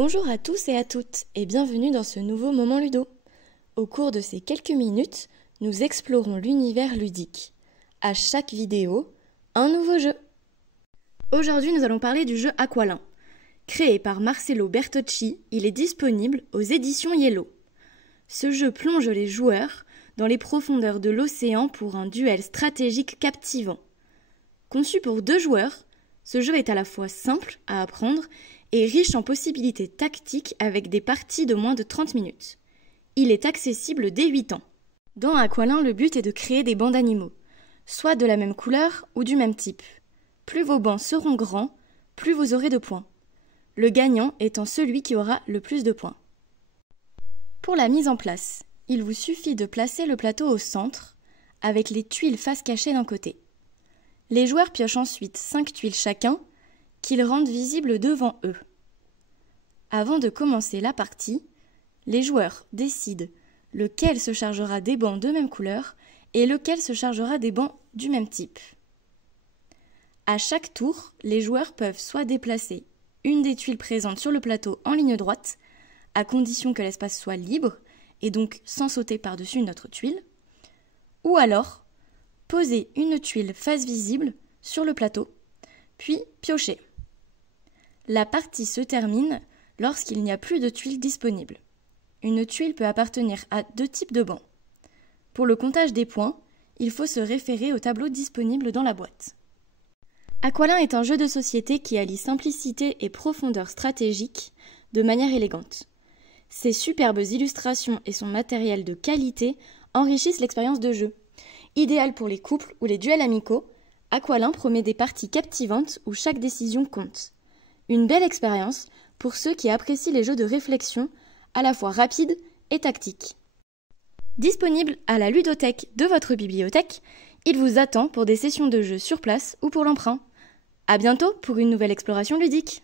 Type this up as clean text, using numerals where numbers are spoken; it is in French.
Bonjour à tous et à toutes et bienvenue dans ce nouveau Moment Ludo. Au cours de ces quelques minutes, nous explorons l'univers ludique. À chaque vidéo, un nouveau jeu. Aujourd'hui, nous allons parler du jeu Aqualin. Créé par Marcello Bertocci, il est disponible aux éditions Yellow. Ce jeu plonge les joueurs dans les profondeurs de l'océan pour un duel stratégique captivant. Conçu pour 2 joueurs, ce jeu est à la fois simple à apprendre et riche en possibilités tactiques avec des parties de moins de 30 minutes. Il est accessible dès 8 ans. Dans Aqualin, le but est de créer des bancs d'animaux, soit de la même couleur ou du même type. Plus vos bancs seront grands, plus vous aurez de points. Le gagnant étant celui qui aura le plus de points. Pour la mise en place, il vous suffit de placer le plateau au centre, avec les tuiles face cachée d'un côté. Les joueurs piochent ensuite 5 tuiles chacun, qu'ils rendent visibles devant eux. Avant de commencer la partie, les joueurs décident lequel se chargera des bancs de même couleur et lequel se chargera des bancs du même type. À chaque tour, les joueurs peuvent soit déplacer une des tuiles présentes sur le plateau en ligne droite, à condition que l'espace soit libre et donc sans sauter par-dessus une autre tuile, ou alors poser une tuile face visible sur le plateau, puis piocher. La partie se termine lorsqu'il n'y a plus de tuiles disponibles. Une tuile peut appartenir à 2 types de bancs. Pour le comptage des points, il faut se référer au tableau disponible dans la boîte. Aqualin est un jeu de société qui allie simplicité et profondeur stratégique de manière élégante. Ses superbes illustrations et son matériel de qualité enrichissent l'expérience de jeu. Idéal pour les couples ou les duels amicaux, Aqualin promet des parties captivantes où chaque décision compte. Une belle expérience pour ceux qui apprécient les jeux de réflexion à la fois rapides et tactiques. Disponible à la ludothèque de votre bibliothèque, il vous attend pour des sessions de jeu sur place ou pour l'emprunt. À bientôt pour une nouvelle exploration ludique.